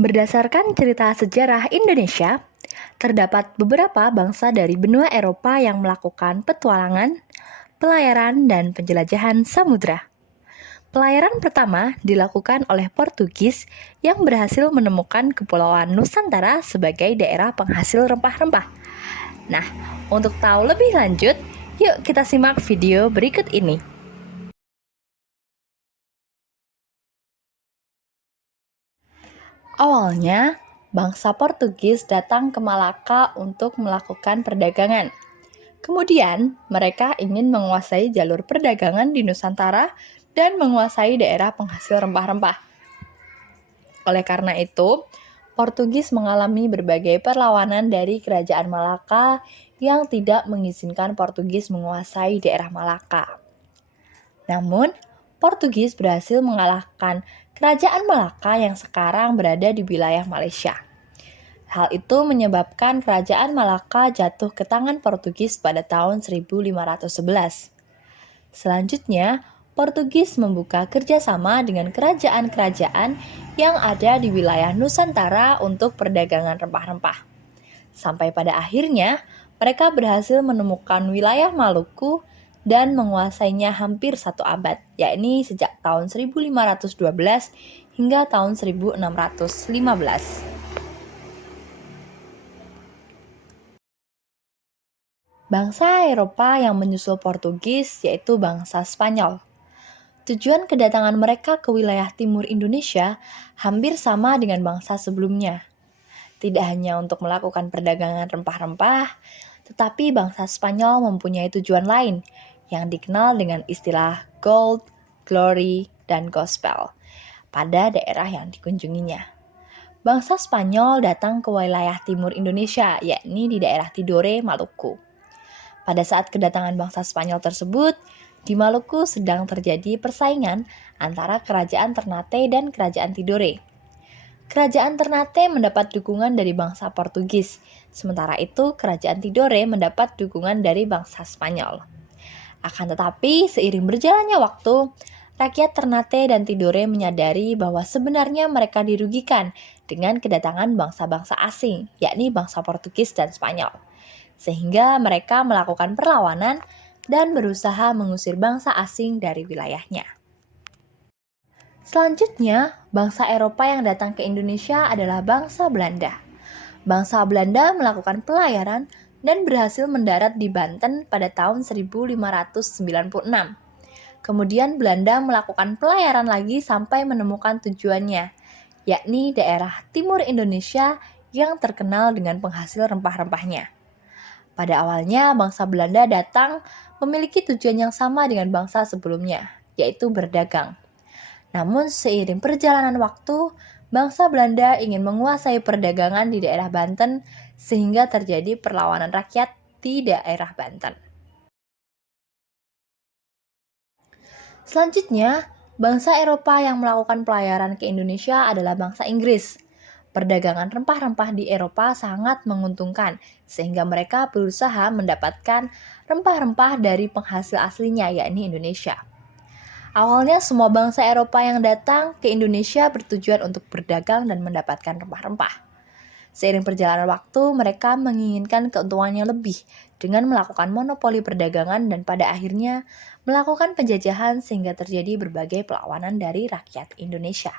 Berdasarkan cerita sejarah Indonesia, terdapat beberapa bangsa dari benua Eropa yang melakukan petualangan, pelayaran, dan penjelajahan samudra. Pelayaran pertama dilakukan oleh Portugis yang berhasil menemukan Kepulauan Nusantara sebagai daerah penghasil rempah-rempah. Nah, untuk tahu lebih lanjut, yuk kita simak video berikut ini. Awalnya, bangsa Portugis datang ke Malaka untuk melakukan perdagangan. Kemudian, mereka ingin menguasai jalur perdagangan di Nusantara dan menguasai daerah penghasil rempah-rempah. Oleh karena itu, Portugis mengalami berbagai perlawanan dari Kerajaan Malaka yang tidak mengizinkan Portugis menguasai daerah Malaka. Namun, Portugis berhasil mengalahkan Kerajaan Malaka yang sekarang berada di wilayah Malaysia. Hal itu menyebabkan Kerajaan Malaka jatuh ke tangan Portugis pada tahun 1511. Selanjutnya, Portugis membuka kerjasama dengan kerajaan-kerajaan yang ada di wilayah Nusantara untuk perdagangan rempah-rempah. Sampai pada akhirnya, mereka berhasil menemukan wilayah Maluku dan menguasainya hampir 1 abad, yakni sejak tahun 1512 hingga tahun 1615. Bangsa Eropa yang menyusul Portugis yaitu bangsa Spanyol. Tujuan kedatangan mereka ke wilayah timur Indonesia hampir sama dengan bangsa sebelumnya. Tidak hanya untuk melakukan perdagangan rempah-rempah, tetapi bangsa Spanyol mempunyai tujuan lain yang dikenal dengan istilah gold, glory, dan gospel pada daerah yang dikunjunginya. Bangsa Spanyol datang ke wilayah timur Indonesia, yakni di daerah Tidore, Maluku. Pada saat kedatangan bangsa Spanyol tersebut, di Maluku sedang terjadi persaingan antara Kerajaan Ternate dan Kerajaan Tidore. Kerajaan Ternate mendapat dukungan dari bangsa Portugis, sementara itu Kerajaan Tidore mendapat dukungan dari bangsa Spanyol. Akan tetapi, seiring berjalannya waktu, rakyat Ternate dan Tidore menyadari bahwa sebenarnya mereka dirugikan dengan kedatangan bangsa-bangsa asing, yakni bangsa Portugis dan Spanyol. Sehingga mereka melakukan perlawanan dan berusaha mengusir bangsa asing dari wilayahnya. Selanjutnya, bangsa Eropa yang datang ke Indonesia adalah bangsa Belanda. Bangsa Belanda melakukan pelayaran dan berhasil mendarat di Banten pada tahun 1596. Kemudian Belanda melakukan pelayaran lagi sampai menemukan tujuannya, yakni daerah timur Indonesia yang terkenal dengan penghasil rempah-rempahnya. Pada awalnya, bangsa Belanda datang memiliki tujuan yang sama dengan bangsa sebelumnya, yaitu berdagang. Namun, seiring perjalanan waktu, bangsa Belanda ingin menguasai perdagangan di daerah Banten sehingga terjadi perlawanan rakyat di daerah Banten. Selanjutnya, bangsa Eropa yang melakukan pelayaran ke Indonesia adalah bangsa Inggris. Perdagangan rempah-rempah di Eropa sangat menguntungkan, sehingga mereka berusaha mendapatkan rempah-rempah dari penghasil aslinya, yakni Indonesia. Awalnya semua bangsa Eropa yang datang ke Indonesia bertujuan untuk berdagang dan mendapatkan rempah-rempah. Seiring perjalanan waktu, mereka menginginkan keuntungan yang lebih dengan melakukan monopoli perdagangan dan pada akhirnya melakukan penjajahan sehingga terjadi berbagai perlawanan dari rakyat Indonesia.